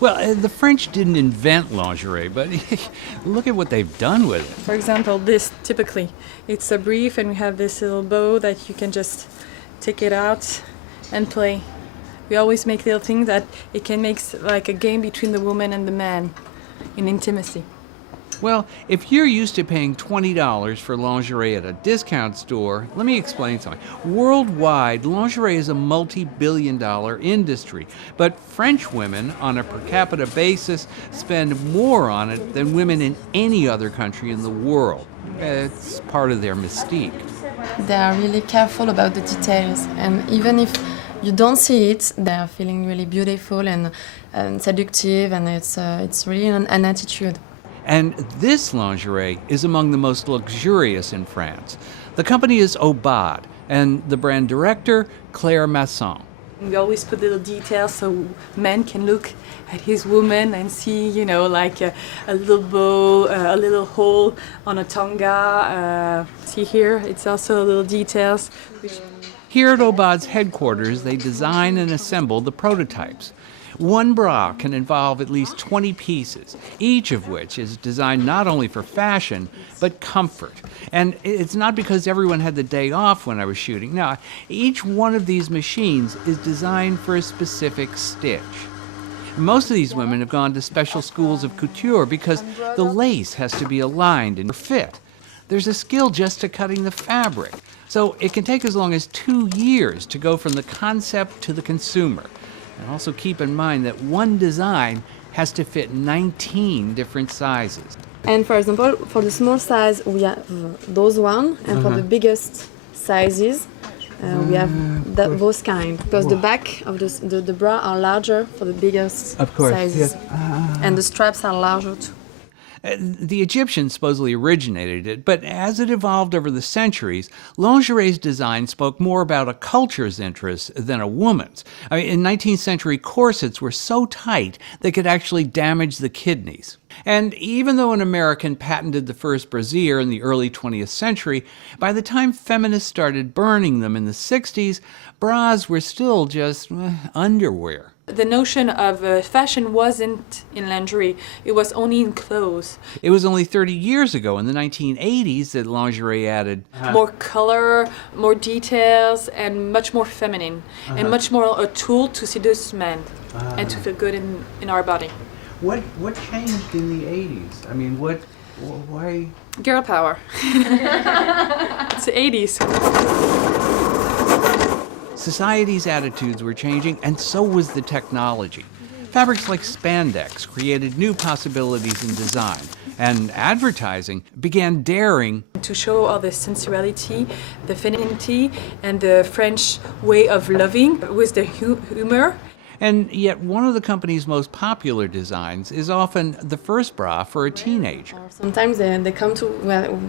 Well, the French didn't invent lingerie, but look at what they've done with it. For example, this typically, it's a brief and we have this little bow that you can just take it out and play. We always make little things that it can make like a game between the woman and the man in intimacy. Well, if you're used to paying $20 for lingerie at a discount store, let me explain something. Worldwide, lingerie is a multi-billion-dollar industry, but French women, on a per capita basis, spend more on it than women in any other country in the world. It's part of their mystique. They are really careful about the details, and even if you don't see it, they are feeling really beautiful and seductive, and it's really an attitude. And this lingerie is among the most luxurious in France. The company is Aubade, and the brand director, Claire Masson. We always put little details so men can look at his woman and see, like a little bow, a little hole on a tonga. See here, it's also little details. Here at Aubade's headquarters, they design and assemble the prototypes. One bra can involve at least 20 pieces, each of which is designed not only for fashion, but comfort. And it's not because everyone had the day off when I was shooting. No, each one of these machines is designed for a specific stitch. Most of these women have gone to special schools of couture because the lace has to be aligned and fit. There's a skill just to cutting the fabric. So it can take as long as 2 years to go from the concept to the consumer. And also keep in mind that one design has to fit 19 different sizes. And for example, for the small size, we have those one, and for the biggest sizes, we have those kind. Because the back of the bra are larger for the biggest sizes. Yes. And the straps are larger too. The Egyptians supposedly originated it, but as it evolved over the centuries, lingerie's design spoke more about a culture's interests than a woman's. In 19th century, corsets were so tight they could actually damage the kidneys. And even though an American patented the first brassiere in the early 20th century, by the time feminists started burning them in the 60s, bras were still just underwear. The notion of fashion wasn't in lingerie, it was only in clothes. It was only 30 years ago, in the 1980s, that lingerie added more color, more details, and much more feminine, and much more a tool to seduce men and to feel good in our body. What changed in the 80s? I mean, why? Girl power. It's the 80s. Society's attitudes were changing, and so was the technology. Fabrics like spandex created new possibilities in design, and advertising began daring to show all the sensuality, the femininity, and the French way of loving with the humor. And yet one of the company's most popular designs is often the first bra for a teenager. Sometimes they come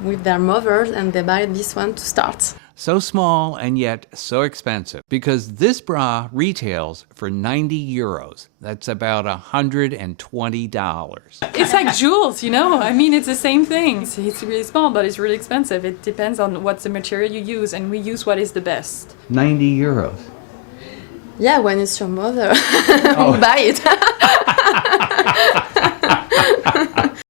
with their mothers and they buy this one to start. So small and yet so expensive, because this bra retails for 90 euros. That's about $120. It's like jewels, it's the same thing. It's really small, but it's really expensive. It depends on what's the material you use, and we use what is the best. 90 euros. Yeah, when it's your mother, buy it.